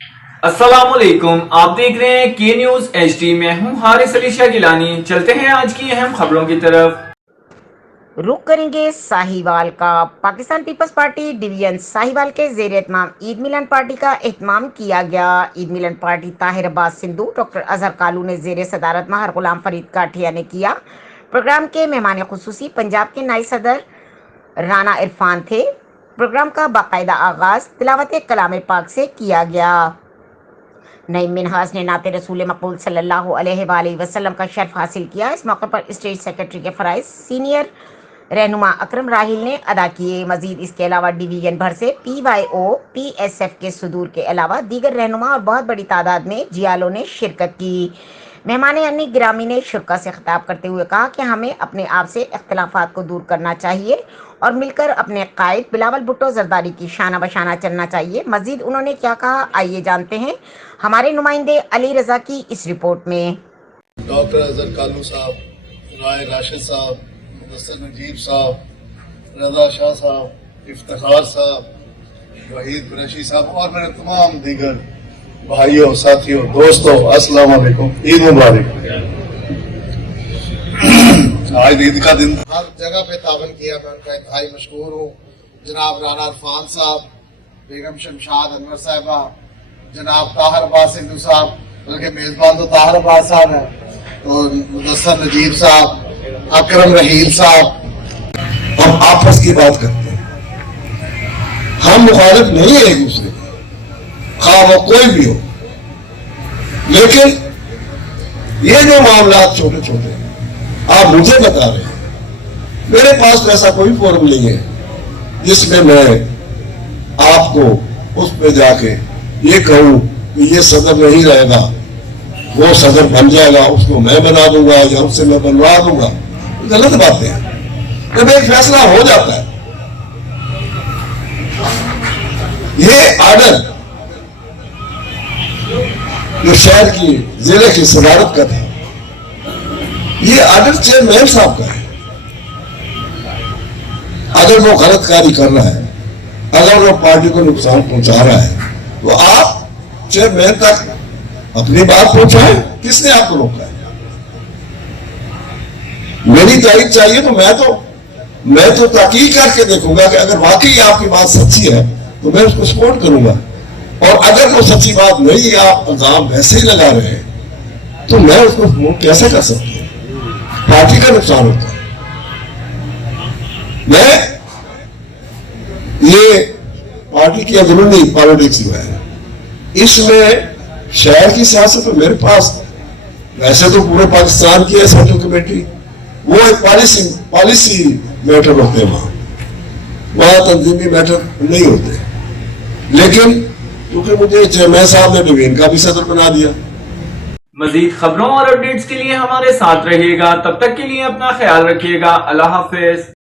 अस्सलाम वालेकुम, आप देख रहे हैं के न्यूज HD। मैं हूं हारिस अली शाह गिलानी। चलते हैं आज की अहम खबरों की तरफ। रुख करेंगे साहिवाल का। पाकिस्तान पीपल्स पार्टी डिवीजन साहिवाल के ज़ेर एहतमाम ईद मिलन पार्टी का एहतमाम किया गया। ईद मिलन पार्टी ताहिर अब्बास सिंधु, डॉक्टर अजहर कालू ने ज़ेर सदारत महर गुलाम फरीद काठिया ने किया। प्रोग्राम के मेहमान खुसूसी पंजाब के नायब सदर राना इरफान थे। प्रोग्राम का बाकायदा आगाज तिलावत कलाम पाक से किया गया। नईम मिनहाज ने नाते रसूल मकबूल सल्लल्लाहु अलैहि वसल्लम का शर्फ हासिल किया। इस मौके पर स्टेट सेक्रेटरी के फराइज सीनियर रहनुमा अकरम राहिल ने अदा किए। मजीद इसके अलावा डिवीजन भर से PYO PSF के सुदूर के अलावा दीगर रहनुमा और बहुत बड़ी तादाद में जियालों ने शिरकत की। मेहमान अन्नी गिरामी ने शुरा से खिताब करते हुए कहा कि हमें अपने आप से इख्तलाफात को दूर करना चाहिए और मिलकर अपने कायद बिलावल भुट्टो जरदारी की शाना बशाना चलना चाहिए। मजीद उन्होंने क्या कहा, आइए जानते हैं हमारे नुमाइंदे अली रजा की इस रिपोर्ट में। डॉक्टर अजहर कालू साहब, राय राशिद साहब, मुदस्सिर नजीब साहब, रजा शाह साहब, इफ्तिखार साहब, वहीद कुरैशी साहब और मेरे तमाम दीगर भाइयों, साथियों, दोस्तों, अस्सलाम वालेकुम, ईद मुबारक। आज ईद का दिन, हर जगह पे तावन किया, मैं उनका इंतहाई मशहूर हूँ। जनाब राना इरफान साहब, बेगम शमशाद अनवर साहिबा, जनाब ताहिर अब्बास सिंधु साहब, बल्कि मेजबान तो ताहिर अब्बास साहब है, तो मुदस्सिर नजीब साहब, अकरम रहील साहब। हम आपस की बात करते हैं, हम मुखालिफ नहीं है एक दूसरे के, खा वो कोई भी हो, लेकिन ये जो मामला छोटे छोटे आप मुझे बता रहे हैं, मेरे पास तो ऐसा कोई फोरम नहीं है जिसमें मैं आपको उस पे जाके ये कहूं कि ये सदर नहीं रहेगा, वो सदर बन जाएगा, उसको मैं बना दूंगा या उससे मैं बनवा दूंगा। गलत बातें हैं। जब एक फैसला हो जाता है, ये आर्डर जो शहर की जिले की सदारत का था, ये आर्डर चेयरमैन साहब का है। अगर वो गलत कार्य कर रहा है, अगर वो पार्टी को नुकसान पहुंचा रहा है, तो आप चेयरमैन तक अपनी बात पहुंचाएं। किसने आपको रोका है? मेरी तारीफ चाहिए तो मैं तो तहकीक करके देखूंगा कि अगर वाकई आपकी बात सच्ची है तो मैं उसको सपोर्ट करूंगा, और अगर वो सच्ची बात नहीं है, आप इल्जाम वैसे ही लगा रहे हैं, तो मैं उसको सपोर्ट कैसे कर सकता हूं? पार्टी का नुकसान होता है। मैं ये पार्टी की अंदरूनी पॉलिटिक्स जो है, इसमें शहर की सियासत में मेरे पास वैसे तो पूरे पाकिस्तान की है सेंट्रल कमेटी, वो एक पॉलिसी मैटर होते हैं, वहां तंजीमी मैटर नहीं होते। लेकिन क्योंकि मुझे चेयरमैन साहब ने डिवीजन का भी सदर बना दिया। मजीद खबरों और अपडेट्स के लिए हमारे साथ रहिएगा। तब तक के लिए अपना ख्याल रखिएगा। अल्लाह हाफिज।